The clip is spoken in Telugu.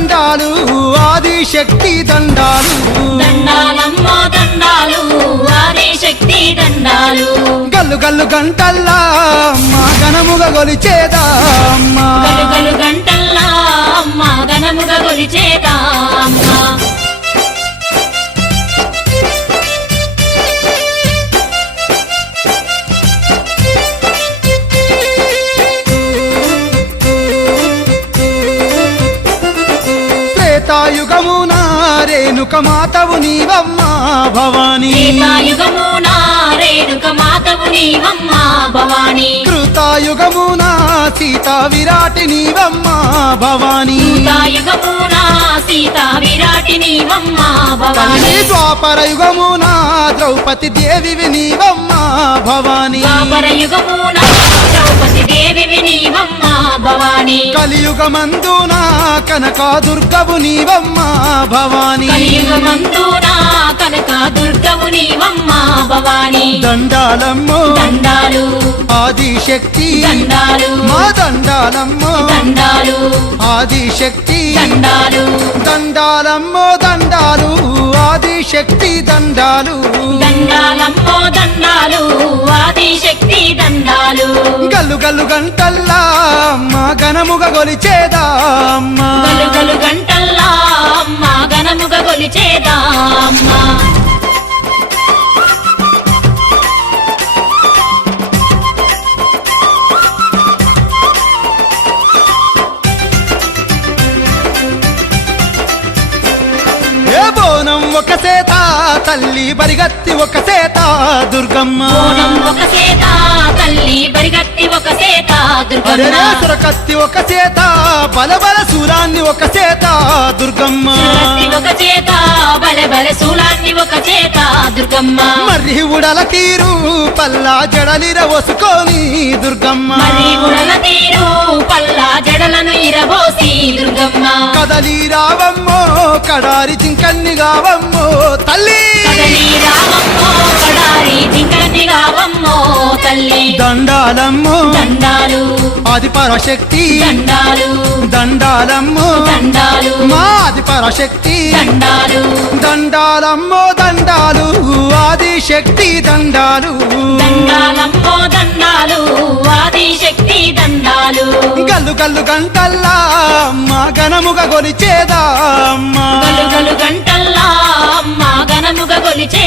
దండాలు ఆదిశక్తి దండాలు దండాలమ్మో దండాలు ఆదిశక్తి దండాలు గల్లు గల్లు గంటల్లా మా ఘనముగా గొలిచేదా అమ్మా గలుగలు గంటల్లా అమ్మ ఘనముగా గొలిచేదా అమ్మ త్రేతాయుగమున రేణుక మాతవు నీవమ్మా భవానీ త్రేతాయుగమున రేణుక మాతవు నీవమ్మ భవానీ కృతాయుగమున సీతా విరాటి నీవమ్మా భవానీ త్రేతాయుగమున సీతా విరాటి నీవమ్మ భవానీ ద్వాపర యుగమున ద్రౌపది దేవి నీవమ్మా భవానీ ద్వాపర యుగమున ద్రౌపది దేవి నీవమ్మ భవానీ కలియుగమందున కనక దుర్గవు నీవమ్మా భవానీ కలియుగమందున కనక దుర్గవు నీవమ్మ భవానీ దండాలమ్మో దండాలు ఆదిశక్తి దండాలు మా దండాలమ్మో దండాలు ఆదిశక్తి దండాలు దండాలమ్మో దండాలు ఆదిశక్తి దండాలు దండాలమ్మో దండాలు ఆదిశక్తి దండాలు గల్లు గల్లు గంటల్లా మా ఘనముగా గొలిచేదా అమ్మా గలుగలు గంటల్లా అమ్మ ఘనముగా గొలిచేదా అమ్మ ఏ బోనం ఒక సేత తల్లి బరిగత్తి ఒక సేత దుర్గమ్మ బోనం ఒక సేత తల్లి బరిగత్తి ఒక సేత దుర్గమ్మ సురకత్తి ఒక సేత బలబల శూలాన్ని ఒక సేత దుర్గమ్మ సురకత్తి ఒక చేత బలె బలె శూలాన్ని ఒక చేత దుర్గమ్మ మర్రి ఉడల తీరు పల్లా జడలిర వసుకొని దుర్గమ్మ మరి ఉడల తీరు పల్లా జడలను ఇరబోసి దుర్గమ్మ కదలి రావమ్మో కడారి జింకన్ని గావమ్మో తల్లి కదలి రావమ్మో కడారి జింకని రావమ్మో తల్లి దండాలమ్మో దండాలు ఆది పరాశక్తి దండాలు దండాలమ్మో దండాలు మా ఆది పరాశక్తి దండాలు దండాలమ్మో దండాలు ఆదిశక్తి దండాలు దండాలమ్మో దండాలు ఆదిశక్తి దండాలు గల్లు గల్లు గంటల్లా మా ఘనముగా గొలిచేదా అమ్మా గలుగలు గంటల్లా అమ్మ ఘనముగా గొలిచే